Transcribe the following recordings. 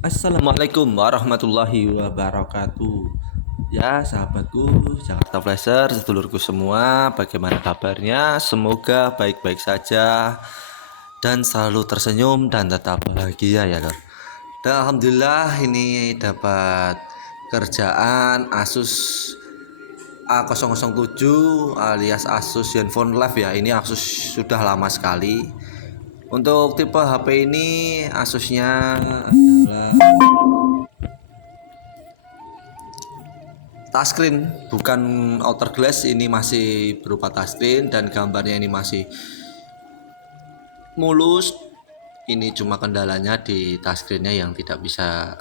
Assalamualaikum warahmatullahi wabarakatuh. Ya, sahabatku, Jakarta Flasher, sedulurku semua, bagaimana kabarnya? Semoga baik-baik saja dan selalu tersenyum dan tetap bahagia ya, Lor. Dan alhamdulillah ini dapat kerjaan Asus A007 alias Asus Zenfone Live ya. Ini Asus sudah lama sekali. Untuk tipe HP ini Asusnya adalah touchscreen, bukan outer glass. Ini masih berupa touchscreen dan gambarnya ini masih mulus. Ini cuma kendalanya di touchscreennya yang tidak bisa,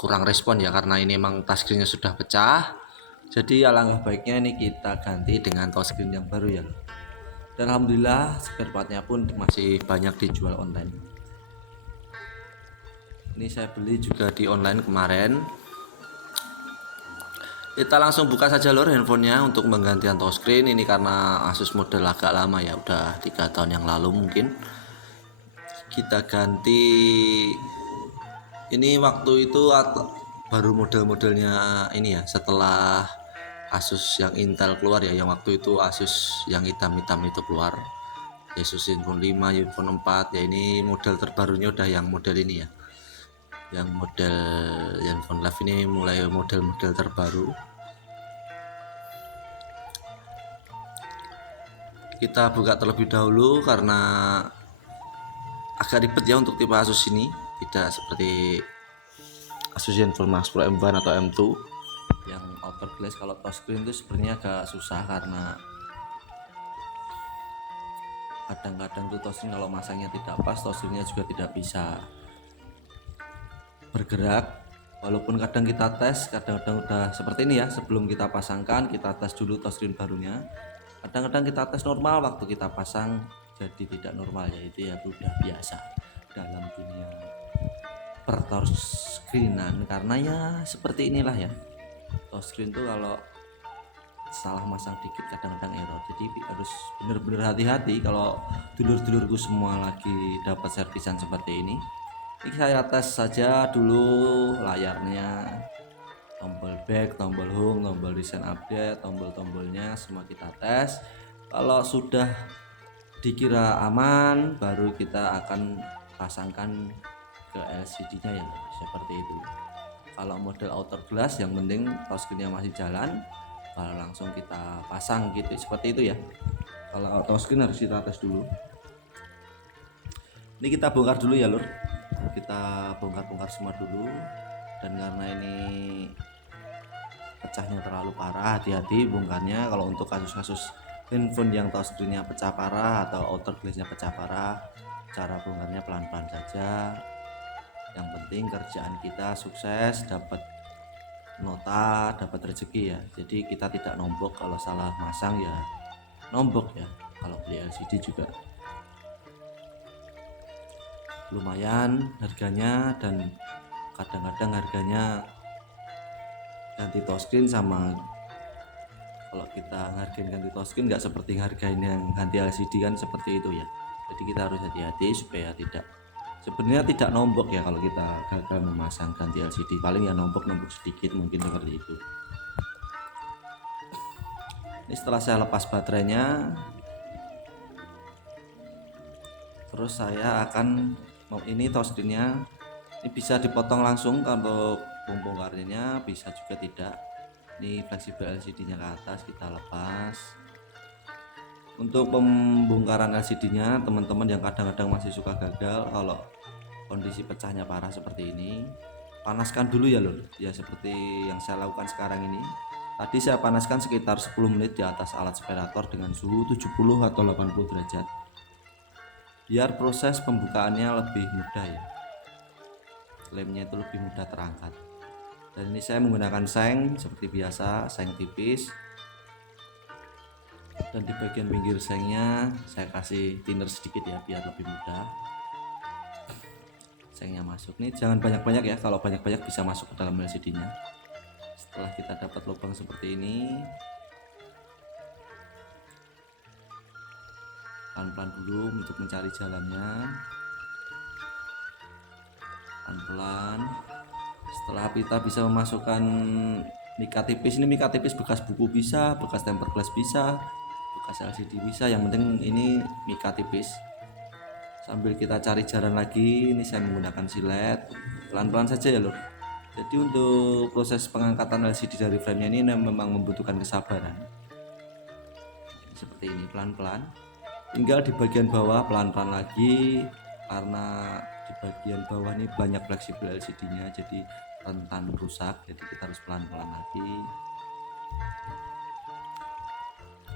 kurang respon ya, karena ini emang touchscreennya sudah pecah. Jadi alangkah baiknya ini kita ganti dengan touchscreen yang baru ya. Dan alhamdulillah spare partnya pun masih banyak dijual online. Ini saya beli juga di online kemarin. Kita langsung buka saja lor handphonenya untuk menggantian touchscreen. Ini karena Asus model agak lama ya, udah 3 tahun yang lalu mungkin. Kita ganti. Ini waktu itu baru model-modelnya ini ya, setelah Asus yang Intel keluar ya. Yang waktu itu Asus yang hitam-hitam itu keluar, Asus Zenfone 5, Zenfone 4 ya. Ini model terbarunya udah yang model ini ya, yang model Zenfone Live ini mulai model-model terbaru. Kita buka terlebih dahulu karena agak ribet ya untuk tipe Asus ini, tidak seperti Asus Zenfone Max Pro M1 atau M2 yang outer glass. Kalau touchscreen itu sebenarnya agak susah karena kadang-kadang tuh touchscreen kalau masangnya tidak pas, touchscreennya juga tidak bisa bergerak. Walaupun kadang kita tes, kadang-kadang udah seperti ini ya, sebelum kita pasangkan kita tes dulu touchscreen barunya. Kadang-kadang kita tes normal, waktu kita pasang jadi tidak normal ya. Itu ya udah biasa dalam dunia per touchscreenan, karena ya seperti inilah ya, touchscreen tuh kalau salah masang dikit kadang-kadang error. Jadi harus bener-bener hati-hati kalau dulur-dulurku semua lagi dapat servisan seperti ini. Ini saya tes saja dulu layarnya, tombol back, tombol home, tombol recent update, tombol-tombolnya semua kita tes. Kalau sudah dikira aman, baru kita akan pasangkan ke LCD-nya ya, seperti itu. Kalau model outer glass yang penting touchscreen-nya masih jalan, kalau langsung kita pasang gitu, seperti itu ya. Kalau touchscreen harus kita tes dulu. Ini kita bongkar dulu ya lur, kita bongkar-bongkar semua dulu. Dan karena ini pecahnya terlalu parah, hati-hati bongkarnya. Kalau untuk kasus-kasus handphone yang touchscreennya pecah parah atau outer glassnya pecah parah, cara bongkarnya pelan-pelan saja. Yang penting kerjaan kita sukses, dapat nota, dapat rezeki ya. Jadi kita tidak nombok, kalau salah masang ya nombok ya. Kalau beli LCD juga lumayan harganya, dan kadang-kadang harganya ganti touchscreen sama kalau kita ngargain ganti touchscreen nggak seperti hargain yang ganti LCD kan, seperti itu ya. Jadi kita harus hati-hati supaya tidak, sebenarnya tidak nombok ya kalau kita gagal memasang ganti LCD, paling ya nombok sedikit mungkin seperti itu. Ini setelah saya lepas baterainya, terus saya akan mau ini touchscreennya ini bisa dipotong langsung. Kalau pembongkarannya bisa juga tidak. Ini fleksibel LCD-nya ke atas, kita lepas. Untuk pembongkaran LCD-nya, teman-teman yang kadang-kadang masih suka gagal kalau kondisi pecahnya parah seperti ini, panaskan dulu ya lur ya, seperti yang saya lakukan sekarang ini. Tadi saya panaskan sekitar 10 menit di atas alat separator dengan suhu 70 atau 80 derajat, biar proses pembukaannya lebih mudah ya, lemnya itu lebih mudah terangkat. Dan ini saya menggunakan seng seperti biasa, seng tipis. Dan di bagian pinggir sengnya saya kasih thinner sedikit ya, biar lebih mudah sengnya masuk. Nih jangan banyak-banyak ya, kalau banyak-banyak bisa masuk ke dalam LCD nya. Setelah kita dapat lubang seperti ini, pelan-pelan dulu untuk mencari jalannya. pelan-pelan. Setelah kita bisa memasukkan mika tipis, ini mika tipis bekas buku bisa, bekas tempered glass bisa, bekas LCD bisa, yang penting ini mika tipis. Sambil kita cari jalan lagi, ini saya menggunakan silet, pelan-pelan saja ya lur. Jadi untuk proses pengangkatan LCD dari frame-nya ini memang membutuhkan kesabaran. Seperti ini, pelan-pelan. Tinggal di bagian bawah pelan-pelan lagi, karena di bagian bawah ini banyak fleksibel LCD-nya, jadi rentan rusak, jadi kita harus pelan-pelan lagi.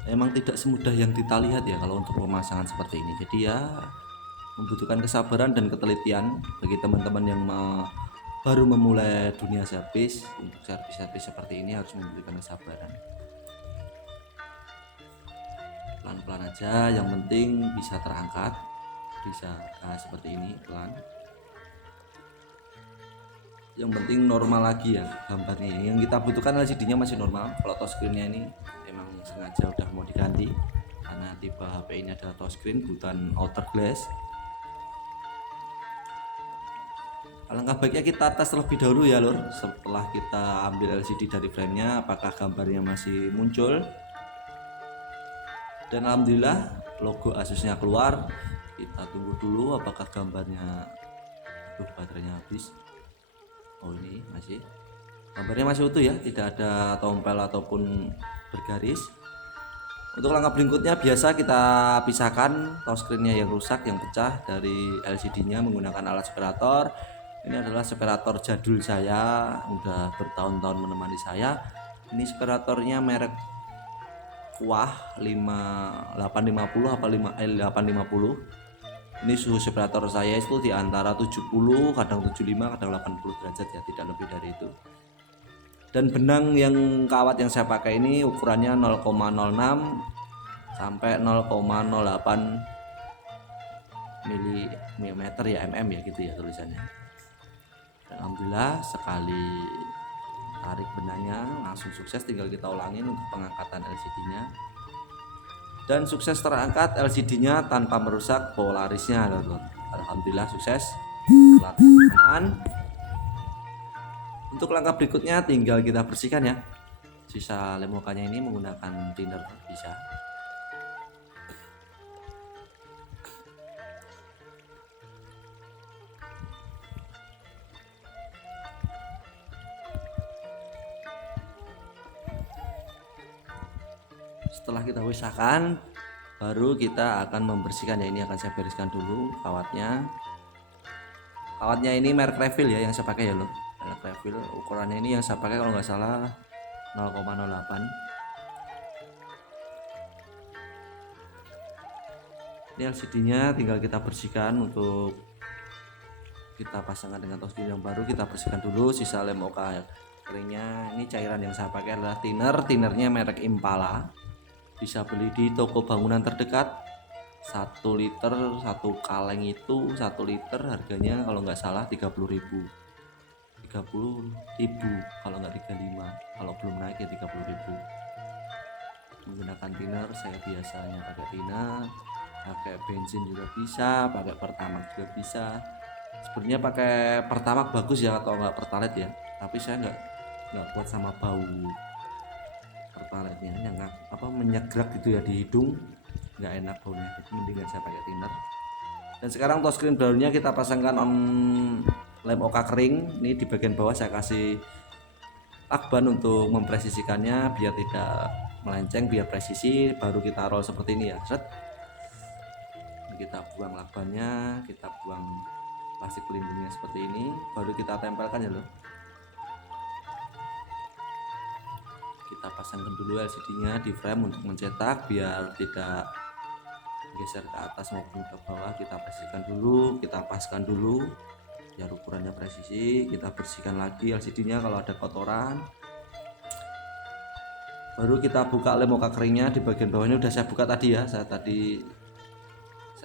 Emang tidak semudah yang kita lihat ya kalau untuk pemasangan seperti ini, jadi ya membutuhkan kesabaran dan ketelitian bagi teman-teman yang baru memulai dunia servis. Untuk servis seperti ini harus membutuhkan kesabaran. Pelan-pelan aja, yang penting bisa terangkat, bisa seperti ini pelan. Yang penting normal lagi ya gambarnya. Yang kita butuhkan LCD-nya masih normal. Kalau touchscreen-nya ini memang sengaja udah mau diganti karena tipe HP ini adalah touchscreen bukan outer glass. Alangkah baiknya kita tes terlebih dahulu ya lur. Setelah kita ambil LCD dari frame-nya, apakah gambarnya masih muncul. Dan alhamdulillah logo Asusnya keluar. Kita tunggu dulu apakah gambarnya, baterainya habis. Oh ini masih, gambarnya masih utuh ya, tidak ada tompel ataupun bergaris. Untuk langkah berikutnya biasa kita pisahkan touchscreen-nya yang rusak, yang pecah dari LCD-nya menggunakan alat separator. Ini adalah separator jadul saya, udah bertahun-tahun menemani saya. Ini separatornya merek Kuah 850 apa 850. Ini suhu separator saya itu di antara 70, kadang 75, kadang 80 derajat ya, tidak lebih dari itu. Dan benang yang kawat yang saya pakai ini ukurannya 0,06 sampai 0,08 mm ya, mm ya gitu ya tulisannya. Dan alhamdulillah sekali tarik benangnya langsung sukses, tinggal kita ulangin untuk pengangkatan LCD-nya. Dan sukses terangkat LCD-nya tanpa merusak polarisnya. Alhamdulillah sukses. Untuk langkah berikutnya tinggal kita bersihkan ya. Sisa lem mukanya ini menggunakan thinner bisa. Setelah kita pisahkan, baru kita akan membersihkan ya. Ini akan saya bereskan dulu kawatnya. Kawatnya ini merek Refill ya yang saya pakai ya loh. Merek Refill, ukurannya ini yang saya pakai kalau nggak salah 0,08. Ini LCD-nya tinggal kita bersihkan. Untuk kita pasangkan dengan touchscreen yang baru, kita bersihkan dulu sisa lem OK keringnya. Ini cairan yang saya pakai adalah thinnernya merek Impala. Bisa beli di toko bangunan terdekat. 1 liter 1 kaleng itu 1 liter harganya kalau nggak salah 30.000 kalau nggak 35, kalau belum naik ya 30.000. Menggunakan thinner, saya biasanya pakai thinner, pakai bensin juga bisa, pakai pertamax juga bisa. Sebenarnya pakai pertamax bagus ya atau nggak pertalite ya, tapi saya nggak kuat sama bau pertalite-nya yang menyegrak gitu ya di hidung, nggak enak baunya, jadi mendingan saya pakai thinner. Dan sekarang touchscreen barunya kita pasangkan on lem OK kering. Ini di bagian bawah saya kasih lakban untuk mempresisikannya biar tidak melenceng, biar presisi. Baru kita roll seperti ini ya, set. Kita buang lakbannya, kita buang plastik pelindungnya seperti ini, baru kita tempelkan ya loh. Kita pasangkan dulu LCD-nya di frame untuk mencetak biar tidak geser ke atas maupun ke bawah. Kita pastikan dulu, kita paskan dulu biar ukurannya presisi. Kita bersihkan lagi LCD-nya kalau ada kotoran. Baru kita buka lem OK keringnya. Di bagian bawahnya udah saya buka tadi ya. Saya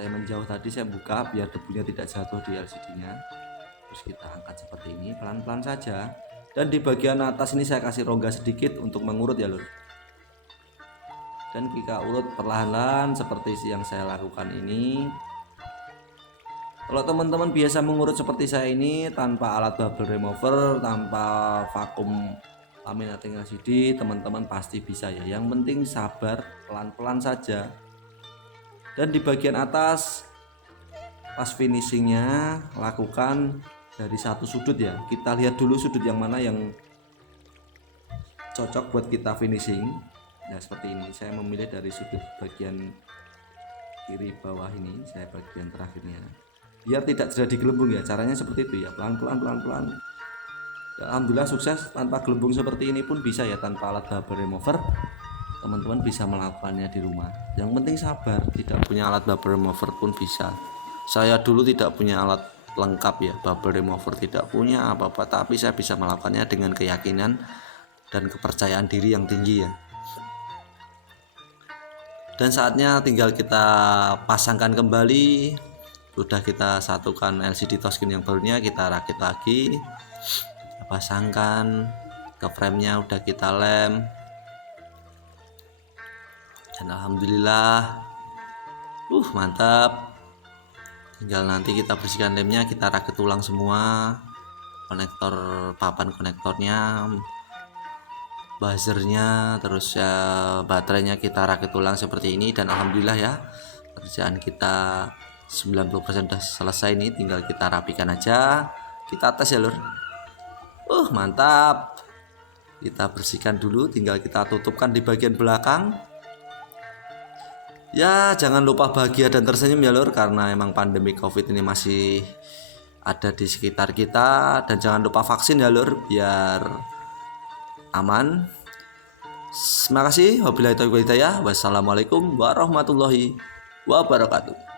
menjauh tadi, saya buka biar debunya tidak jatuh di LCD-nya. Terus kita angkat seperti ini, pelan-pelan saja. Dan di bagian atas ini saya kasih rongga sedikit untuk mengurut ya lur. Dan kita urut perlahan-lahan seperti yang saya lakukan ini. Kalau teman-teman biasa mengurut seperti saya ini tanpa alat bubble remover, tanpa vakum laminating LCD, teman-teman pasti bisa ya. Yang penting sabar, pelan-pelan saja. Dan di bagian atas pas finishingnya lakukan dari satu sudut ya. Kita lihat dulu sudut yang mana yang cocok buat kita finishing. Nah seperti ini, saya memilih dari sudut bagian kiri bawah ini, saya bagian terakhirnya. Biar tidak terjadi gelembung ya, caranya seperti itu ya, pelan-pelan. Ya, alhamdulillah sukses. Tanpa gelembung seperti ini pun bisa ya, tanpa alat bubble remover teman-teman bisa melakukannya di rumah. Yang penting sabar, tidak punya alat bubble remover pun bisa. Saya dulu tidak punya alat lengkap ya, bubble remover tidak punya apa-apa, tapi saya bisa melakukannya dengan keyakinan dan kepercayaan diri yang tinggi ya. Dan saatnya tinggal kita pasangkan kembali. Sudah kita satukan LCD touchscreen yang barunya, kita rakit lagi, kita pasangkan ke frame-nya, udah kita lem. Dan alhamdulillah mantap. Tinggal nanti kita bersihkan lemnya, kita rakit ulang semua, konektor, papan konektornya, buzzernya, terus ya baterainya kita rakit ulang seperti ini. Dan alhamdulillah ya, kerjaan kita 90% sudah selesai nih, tinggal kita rapikan aja. Kita tes ya lur. Mantap. Kita bersihkan dulu, tinggal kita tutupkan di bagian belakang. Ya jangan lupa bahagia dan tersenyum ya lur, karena emang pandemi COVID ini masih ada di sekitar kita. Dan jangan lupa vaksin ya lur, biar aman. Terima kasih. Wabillahi taufiq wal hidayah. Wassalamualaikum warahmatullahi wabarakatuh.